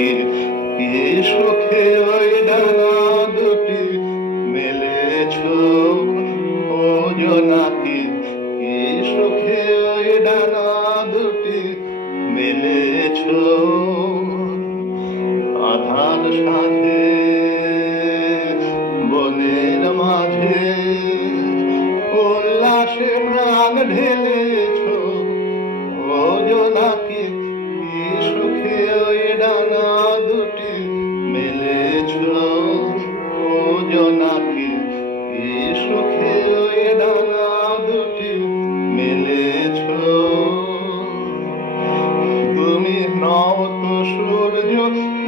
নাকি কি সুখে ওই ডানা দুটি মেলেছ ও জোনাকি, কি সুখে ওই ডানা দুটি মেলেছ। আধার সাথে বনের মাঝে উল্লাসে প্রাণ ঢেলেছ ও জোনাকি, কি সুখে ওই ডানা দুটি মেলেছ ও জোনাকি, কি সুখে ওই ডানা দুটি মেলেছ। তুমি নও তো সূর্য,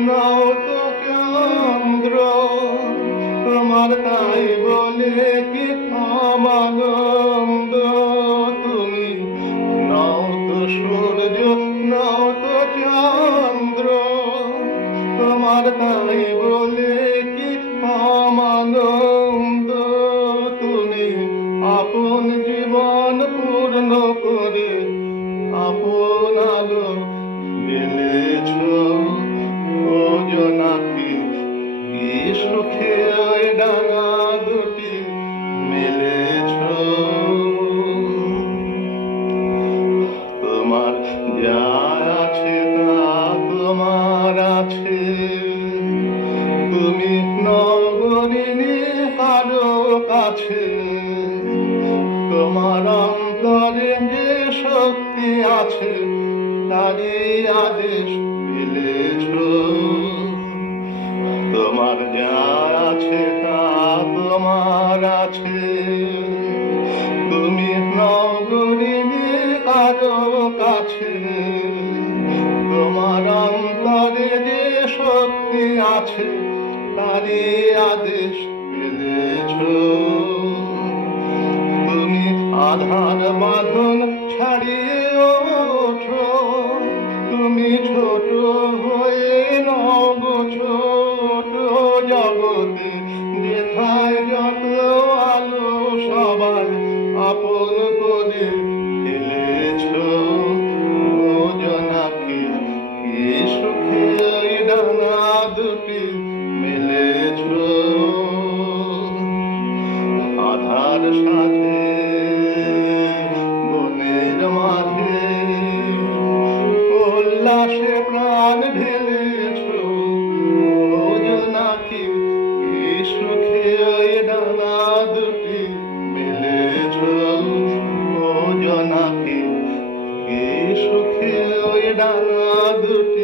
নও তো চন্দ্র, তোমার তাই বলে কি সমানন্দ। তুমি নও তো সূর্য, নও তো চন্দ্র, তোমার তাই বলে কি সমানন্দ। তুমি আপন জীবন পূর্ণ করে আপন আলো জ্বেলেছ ও জোনাকি, কি সুখে ওই ডানা দুটি মেলেছ। তোমার যা আছে তা তোমার আছে, তুমি নগরিনী কারো কাছে। তোমার অন্তরে যে শক্তি আছে তারই আদেশ পেলেছ। তোমার যা আছে তা তোমার আছে, তুমি নগরিনী কারো কাছে। তোমার অন্তরে যে শক্তি আছে তারই আদেশ পেলেছ। তুমি আধার বাঁধন ছাড়িয়ে ওঠো, তুমি ছোট হয়ে নগো ছোট জগতে, যেথায় যত আলো সবাই আপন করে ফেলেছ ও জোনাকি, কি সুখে ওই ডানা দুটি মেলেছ। আধার সাথে বনের মাঝে উল্লাসে প্রাণ ঢেলেছ ও জোনাকি, কি সুখে ওই ডানা দুটি মেলেছ ও জোনাকি, কি সুখে ওই ডানা দুটি